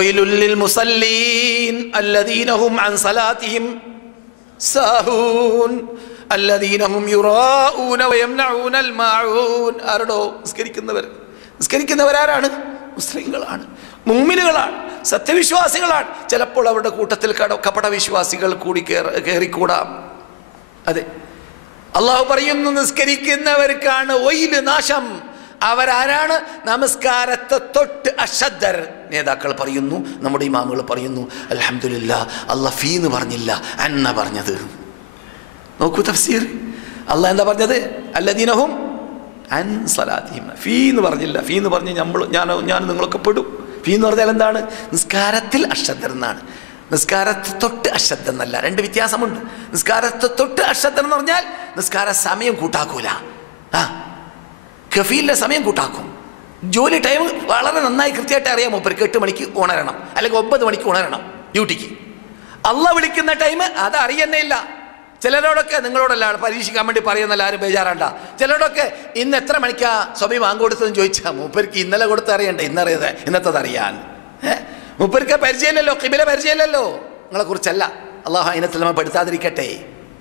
വൈലുൽ ലിൽ മുസല്ലീൻ അല്ലദീന ഹും അൻ സലാത്തിഹിം സാഹൂൻ അല്ലദീന ഹും യുറാഊന വയംനഊനൽ മാഊൻ. ആരോ നിസ്കരിക്കുന്നവരാരാണ്? മുസ്ലിങ്ങളാണ്, മുഅ്മിനുകളാണ്, സത്യവിശ്വാസികളാണ്. ചിലപ്പോൾ അവരുടെ കൂട്ടത്തിൽ കപട വിശ്വാസികൾ കൂടി കയറിക്കൂടാം. അതെ, അള്ളാഹു പറയുന്നു നിസ്കരിക്കുന്നവർക്കാണ് വൈല്, നാശം. അവരാരാണ്? നമസ്കാരത്തെ തൊട്ട് അശ്രദ്ധർ. നേതാക്കൾ പറയുന്നു, നമ്മുടെ ഇമാമുകൾ പറയുന്നു, അൽഹംദുലില്ലാ അള്ളാഹ് ഫീ എന്ന് പറഞ്ഞില്ല, അന്ന പറഞ്ഞത്. നോക്കൂ തഫ്സീർ. അള്ളാഹ് എന്താ പറഞ്ഞത്? അല്ലദീനഹും അൻ സലാത്തിഹിം. ഫീ എന്ന് പറഞ്ഞില്ല. ഫീ എന്ന് പറഞ്ഞ് ഞാൻ നിങ്ങളൊക്കെ പെടും. ഫീ എന്ന് പറഞ്ഞാൽ എന്താണ്? നിസ്കാരത്തിൽ അശ്രദ്ധർ എന്നാണ്. നിസ്കാരത്തെ തൊട്ട് അശ്രദ്ധ എന്നല്ല, രണ്ട് വ്യത്യാസമുണ്ട്. നിസ്കാരത്തെ തൊട്ട് അശ്രദ്ധ എന്ന് പറഞ്ഞാൽ നിസ്കാര സമയം കൂട്ടാക്കൂല. കഫീലിന്റെ സമയം കൂട്ടാക്കും. ജോലി ടൈം വളരെ നന്നായി കൃത്യമായിട്ട് അറിയാം. മൂപ്പർക്ക് 8 മണിക്ക് ഉണരണം, അല്ലെങ്കിൽ 9 മണിക്ക് ഉണരണം ഡ്യൂട്ടിക്ക്. അള്ളാഹ് വിളിക്കുന്ന ടൈം അത് അറിയുന്നേ ഇല്ല. ചിലരോടൊക്കെ, നിങ്ങളോടല്ല പരീക്ഷിക്കാൻ വേണ്ടി പറയുന്നല്ല, ആരും ബേജാറാണ്ട. ചിലരോടൊക്കെ ഇന്ന് എത്ര മണിക്കാ സ്വബി വാങ്ങ് കൊടുത്തതെന്ന് ചോദിച്ചാൽ മൂപ്പർക്ക് ഇന്നലെ കൊടുത്ത് അറിയണ്ടേ, ഇന്നത്തത് അറിയാൻ. മൂപ്പർക്ക് പരിചയമില്ലല്ലോ, ഖിബില പരിചയമില്ലല്ലോ. നിങ്ങളെ കുറിച്ചല്ല. അള്ളാഹു അതിനത്തിൽ നമ്മൾ പെടുത്താതിരിക്കട്ടെ.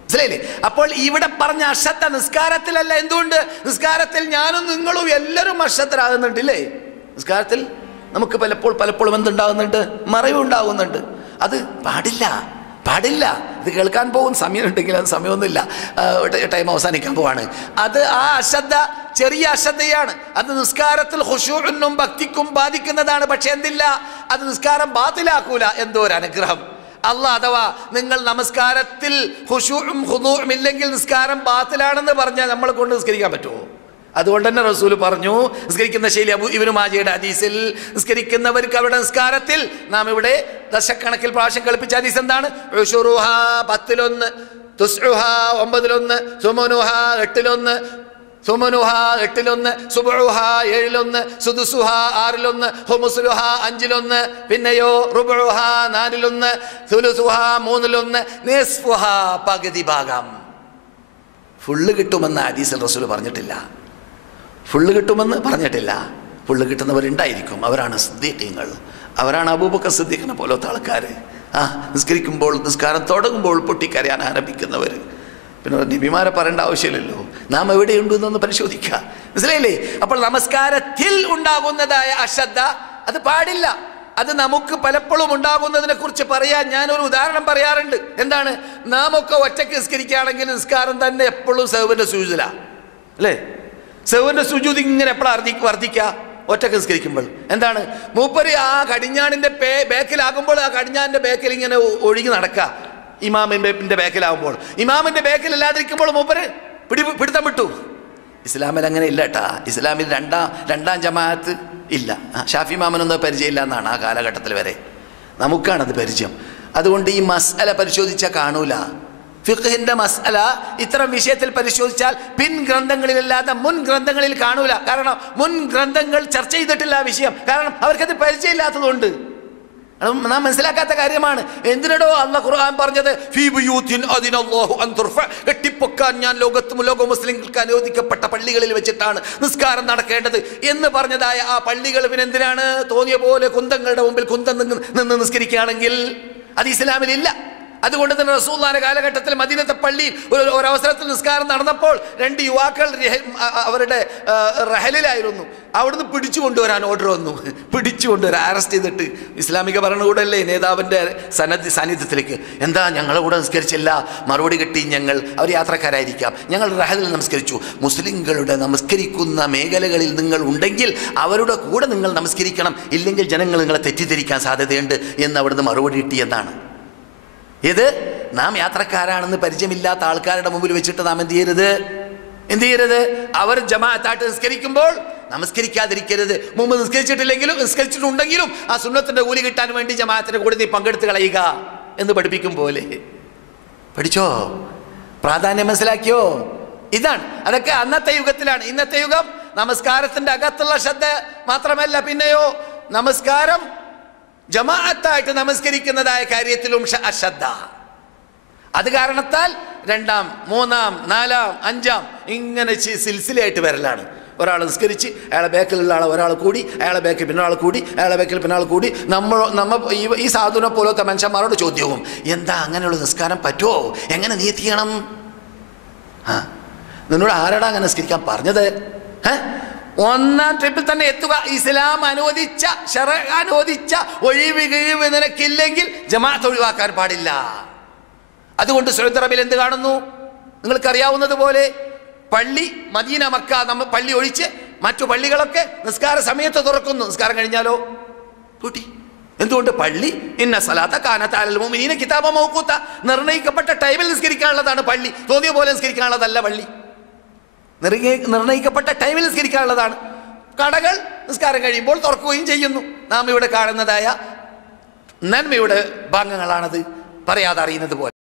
മനസ്സിലായില്ലേ? അപ്പോൾ ഇവിടെ പറഞ്ഞ അശ്രദ്ധ നിസ്കാരത്തിലല്ല. എന്തുകൊണ്ട്? നിസ്കാരത്തിൽ ഞാനും നിങ്ങളും എല്ലാവരും അശ്രദ്ധരാകുന്നുണ്ടല്ലേ? നിസ്കാരത്തിൽ നമുക്ക് പലപ്പോഴും എന്തുണ്ടാകുന്നുണ്ട്? മറവുണ്ടാകുന്നുണ്ട്. അത് പാടില്ല. ഇത് കേൾക്കാൻ പോകും. സമയമുണ്ടെങ്കിൽ അത് സമയമൊന്നുമില്ല, ടൈം അവസാനിക്കാൻ പോവാണ്. അത് ആ അശ്രദ്ധ ചെറിയ അശ്രദ്ധയാണ്. അത് നിസ്കാരത്തിൽ ഖുശൂഉനും ഭക്തിക്കും ബാധിക്കുന്നതാണ്. പക്ഷെ എന്തില്ല, അത് നിസ്കാരം ബാത്തിലാക്കൂല. എന്തോ ഒരു അനുഗ്രഹം അല്ലാഹ്. അഥവാ നിങ്ങൾ നമസ്കാരത്തിൽ ഖുശൂഉം ഖുദൂഉം ഇല്ലെങ്കിൽ നിസ്കാരം ബാത്തിലാണെന്ന് പറഞ്ഞാൽ നമ്മളെ കൊണ്ട് നിസ്കരിക്കാൻ പറ്റുമോ? അതുകൊണ്ട് തന്നെ റസൂൽ പറഞ്ഞു, നിസ്കരിക്കുന്ന ശൈലി ഇബ്നു മാജയുടെ ഹദീസിൽ, നിസ്കരിക്കുന്നവർക്ക് അവരുടെ നിസ്കാരത്തിൽ നാം ഇവിടെ ദശക്കണക്കിൽ പ്രാവശ്യം കളിപ്പിച്ച ഹദീസ് എന്താണ്? ഉശുറുഹാ 10-1, തുസ്ഉഹാ 9-1, സുമനുഹാ 8-1, സുമനുഹാ 8-1, സുബ്ഉഹാ 7-1, സുദുസുഹാ 6-1, ഹുമുസുഹാ 5-1, പിന്നെയോ റുബുഹാ 4-1, സുലുസുഹാ 3-1, നിസ്ഫുഹാ പകുതി ഭാഗം. ഫുള്ള് കിട്ടുമെന്ന് ഹദീസിൽ റസൂൽ പറഞ്ഞിട്ടില്ല. ഫുള്ള് കിട്ടുമെന്ന് പറഞ്ഞിട്ടില്ല. ഫുള്ള് കിട്ടുന്നവരുണ്ടായിരിക്കും. അവരാണ് സിദ്ദീഖീങ്ങൾ. അവരാണ് അബൂബക്കർ സിദ്ദീഖിനെ പോലത്തെ ആൾക്കാർ. നിസ്കരിക്കുമ്പോൾ, നിസ്കാരം തുടങ്ങുമ്പോൾ പൊട്ടിക്കരയാൻ ആരംഭിക്കുന്നവർ. പിന്നെ നബിമാരെ പറയേണ്ട ആവശ്യമില്ലല്ലോ. നാം എവിടെയുണ്ടെന്നൊന്ന് പരിശോധിക്കുക. മനസ്സിലായില്ലേ? അപ്പോൾ നമസ്കാരത്തിൽ ഉണ്ടാകുന്നതായ അശ്രദ്ധ അത് പാടില്ല. അത് നമുക്ക് പലപ്പോഴും ഉണ്ടാകുന്നതിനെ കുറിച്ച് പറയാൻ ഞാനൊരു ഉദാഹരണം പറയാറുണ്ട്. എന്താണ്? നാം ഒക്കെ ഒറ്റയ്ക്ക് നിസ്കരിക്കുകയാണെങ്കിൽ നിസ്കാരം തന്നെ എപ്പോഴും സഹുവിൻ്റെ സുജൂദില അല്ലേ? സഹുവിൻ്റെ സുജൂദ് ഇങ്ങനെ എപ്പോഴാണ് വർദ്ധിക്കുക? ഒറ്റയ്ക്ക് നിസ്കരിക്കുമ്പോൾ. എന്താണ്? മൂപ്പര് ആ കടിഞ്ഞാണിൻ്റെ ബേക്കിലാകുമ്പോൾ ആ കടിഞ്ഞാണിൻ്റെ ബേക്കിൽ ഇങ്ങനെ ഒഴുകി നടക്കുക. ഇമാമിൻ്റെ ബേക്കിലാകുമ്പോൾ, ഇമാമിൻ്റെ ബേക്കിലല്ലാതിരിക്കുമ്പോൾ മൂപ്പര് പിടുത്തം വിട്ടു. ഇസ്ലാമിൽ അങ്ങനെ ഇല്ല കേട്ടാ. ഇസ്ലാമിൽ രണ്ടാം ജമാഅത്ത് ഇല്ല. ഷാഫി ഇമാമിനൊന്നും പരിചയമില്ല എന്നാണ് ആ കാലഘട്ടത്തിൽ വരെ. നമുക്കാണത് പരിചയം. അതുകൊണ്ട് ഈ മസ്അല പരിശോധിച്ചാൽ കാണൂല. ഫിഖ്ഹിന്റെ മസ്അല ഇത്തരം വിഷയത്തിൽ പരിശോധിച്ചാൽ പിൻ ഗ്രന്ഥങ്ങളിലല്ലാതെ മുൻ ഗ്രന്ഥങ്ങളിൽ കാണൂല. കാരണം മുൻ ഗ്രന്ഥങ്ങൾ ചർച്ച ചെയ്തിട്ടില്ല ആ വിഷയം. കാരണം അവർക്കത് പരിചയമില്ലാത്തതുകൊണ്ട്. നാം മനസ്സിലാക്കാത്ത കാര്യമാണ്. എന്തിനടോ അല്ലാഹു ഖുർആൻ പറഞ്ഞത്? ഫീ ബുയൂത്തിൻ അദിനല്ലാഹു അൻ തുർഫ, കെട്ടിപ്പൊക്കാൻ ഞാൻ ലോക മുസ്ലിങ്ങൾക്ക് അനുവദിക്കപ്പെട്ട പള്ളികളിൽ വെച്ചിട്ടാണ് നിസ്കാരം നടക്കേണ്ടത് എന്ന് പറഞ്ഞതായ ആ പള്ളികൾ പിന്നെ എന്തിനാണ് തോന്നിയ പോലെ കുന്തങ്ങളുടെ മുമ്പിൽ കുന്തം നിന്ന് നിസ്കരിക്കുകയാണെങ്കിൽ അത് ഇസ്ലാമിലില്ല. അതുകൊണ്ട് തന്നെ റസൂലുള്ളാഹിയുടെ കാലഘട്ടത്തിൽ മദീനത്തെ പള്ളിയിൽ ഒരവസരത്തിൽ നിസ്കാരം നടന്നപ്പോൾ 2 യുവാക്കൾ അവരുടെ റഹലിലായിരുന്നു. അവിടുന്ന് പിടിച്ചു കൊണ്ടുവരാൻ ഓർഡർ വന്നു. പിടിച്ചുകൊണ്ടുവരാൻ, അറസ്റ്റ് ചെയ്തിട്ട് ഇസ്ലാമിക ഭരണകൂടമല്ലേ നേതാവിൻ്റെ സാന്നിധ്യത്തിലേക്ക്. എന്താ ഞങ്ങളെ കൂടെ നിസ്കരിച്ചില്ല? മറുപടി കിട്ടി, അവർ യാത്രക്കാരായിരിക്കാം, ഞങ്ങൾ റഹലിൽ നമസ്കരിച്ചു. മുസ്ലിങ്ങളുടെ നമസ്കരിക്കുന്ന മേഖലകളിൽ നിങ്ങൾ ഉണ്ടെങ്കിൽ അവരുടെ കൂടെ നിങ്ങൾ നമസ്കരിക്കണം, ഇല്ലെങ്കിൽ ജനങ്ങൾ നിങ്ങളെ തെറ്റിദ്ധരിക്കാൻ സാധ്യതയുണ്ട് എന്ന് അവിടുന്ന് മറുപടി കിട്ടിയെന്നാണ്. ഇത് നാം യാത്രക്കാരാണെന്ന് പരിചയമില്ലാത്ത ആൾക്കാരുടെ മുമ്പിൽ വെച്ചിട്ട് നാം എന്ത് ചെയ്യരുത്? അവർ ജമാഅത്തായിട്ട് നിസ്കരിക്കുമ്പോൾ നമസ്കരിക്കാതിരിക്കരുത്. മുമ്പ് നിസ്കരിച്ചിട്ടുണ്ടെങ്കിലും ആ സുന്നത്തിന്റെ കൂലി കിട്ടാൻ വേണ്ടി ജമാഅത്തിന്റെ കൂടെ നീ പങ്കെടുത്ത് കളയുക എന്ന് പഠിപ്പിക്കും പോലെ. പഠിച്ചോ? പ്രാധാന്യം മനസ്സിലാക്കിയോ? ഇതാണ്. അതൊക്കെ അന്നത്തെ യുഗത്തിലാണ്. ഇന്നത്തെ യുഗം നമസ്കാരത്തിന്റെ അകത്തുള്ള ശ്രദ്ധ മാത്രമല്ല, പിന്നെയോ നമസ്കാരം ജമാഅത്തായിട്ട് നമസ്കരിക്കുന്നതായ കാര്യത്തിലും അശ്രദ്ധ. അത് കാരണത്താൽ 2ാം 3ാം 4ാം 5ാം ഇങ്ങനെ സിൽസിലയായിട്ട് വരലാണ്. ഒരാൾ നിസ്കരിച്ച് അയാളെ ബേക്കിലുള്ള ആളെ ഒരാൾ കൂടി, അയാളെ ബേക്കിൽ പിന്നാൾ കൂടി, അയാളെ ബേക്കിൽ പിന്നാൾ കൂടി. നമ്മ ഈ സാധുവിനെ പോലത്തെ മനുഷ്യന്മാരോട് ചോദ്യവും, എന്താ അങ്ങനെയുള്ള നിസ്കാരം പറ്റുമോ, എങ്ങനെ നീയത്ത് ചെയ്യണം? നിന്നോട് ആരാടാ അങ്ങനെ നിസ്കരിക്കാൻ പറഞ്ഞത്? ഒന്നാം ട്രിപ്പിൽ തന്നെ എത്തുക. ഇസ്ലാം അനുവദിച്ച അനുവദിച്ച ഒഴിവ് കിഴിവ് നിനക്കില്ലെങ്കിൽ ജമാഅത്ത് ഒഴിവാക്കാൻ പാടില്ല. അതുകൊണ്ട് സൗദി അറേബ്യയിൽ എന്ത് കാണുന്നു? നിങ്ങൾക്കറിയാവുന്നത് പോലെ പള്ളി മദീന മക്ക നമ്മൾ പള്ളി ഒഴിച്ച് മറ്റു പള്ളികളൊക്കെ നിസ്കാര സമയത്ത് തുറക്കുന്നു. നിസ്കാരം കഴിഞ്ഞാലോ പൂട്ടി. എന്തുകൊണ്ട്? പള്ളി ഇന്ന സലാത്ത കാനത അലൽ മുഅ്മിനീന കിതാബ മൗഖൂത, നിർണയിക്കപ്പെട്ട ടൈമിൽ നിസ്കരിക്കാനുള്ളതാണ് പള്ളി. തോന്നിയ പോലെ നിസ്കരിക്കാനുള്ളതല്ല പള്ളി. നിർണയിക്കപ്പെട്ട ടൈമിൽ നിസ്കരിക്കാനുള്ളതാണ്. കടകൾ നിസ്കാരം കഴിയുമ്പോൾ തുറക്കുകയും ചെയ്യുന്നു. നാം ഇവിടെ കാണുന്നതായ നന്മയുടെ ഭാഗങ്ങളാണത്, പറയാതെ അറിയുന്നത് പോലെ.